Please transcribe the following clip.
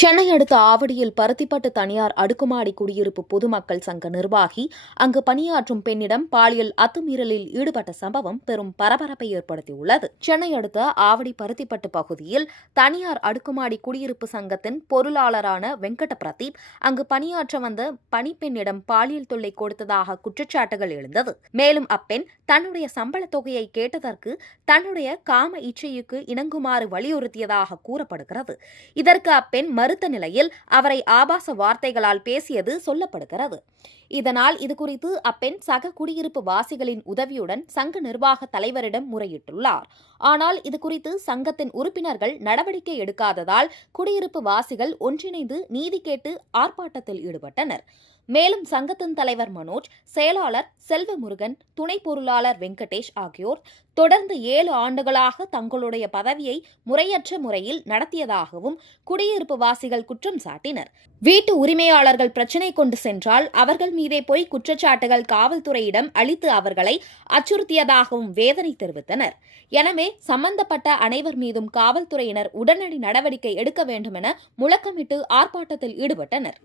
சென்னை அடுத்த ஆவடியில் பருத்திப்பட்டு தனியார் அடுக்குமாடி குடியிருப்பு பொதுமக்கள் சங்க நிர்வாகி அங்கு பணியாற்றும் பெண்ணிடம் பாலியல் அத்துமீறலில் ஈடுபட்ட சம்பவம் பெரும் பரபரப்பை ஏற்படுத்தியுள்ளது. சென்னை அடுத்த ஆவடி பருத்திப்பட்டு பகுதியில் தனியார் அடுக்குமாடி குடியிருப்பு சங்கத்தின் பொருளாளரான வெங்கட பிரதீப் அங்கு பணியாற்ற வந்த பணிப்பெண்ணிடம் பாலியல் தொல்லை கொடுத்ததாக குற்றச்சாட்டுகள் எழுந்தது. மேலும் அப்பெண் தன்னுடைய சம்பள தொகையை கேட்டதற்கு தன்னுடைய காம இச்சைக்கு இணங்குமாறு வலியுறுத்தியதாக கூறப்படுகிறது. இதற்கு அப்பெண் மறுத்த நிலையில் அவரை ஆபாச வார்த்தைகளால் பேசியது சொல்லப்படுகிறது. இதனால் இதுகுறித்து அப்பெண் சக குடியிருப்பு வாசிகளின் உதவியுடன் சங்க நிர்வாக தலைவரிடம் முறையிட்டுள்ளார். ஆனால் இதுகுறித்து சங்கத்தின் உறுப்பினர்கள் நடவடிக்கை எடுக்காததால் குடியிருப்பு வாசிகள் ஒன்றிணைந்து நீதி கேட்டு ஆர்ப்பாட்டத்தில் ஈடுபட்டனர். மேலும் சங்கத்தின் தலைவர் மனோஜ், செயலாளர் செல்வமுருகன், துணை பொருளாளர் வெங்கடேஷ் ஆகியோர் தொடர்ந்து 7 ஆண்டுகளாக தங்களுடைய பதவியை முறையற்ற முறையில் நடத்தியதாகவும் குடியிருப்பு வாசிகள் குற்றம் சாட்டினர். வீட்டு உரிமையாளர்கள் பிரச்சினை கொண்டு சென்றால் அவர்கள் மீதே போய் குற்றச்சாட்டுகள் காவல்துறையிடம் அளித்து அவர்களை அச்சுறுத்தியதாகவும் வேதனை தெரிவித்தனர். எனவே சம்பந்தப்பட்ட அனைவர் மீதும் காவல்துறையினர் உடனடி நடவடிக்கை எடுக்க வேண்டும் என முழக்கமிட்டு ஆர்ப்பாட்டத்தில் ஈடுபட்டனர்.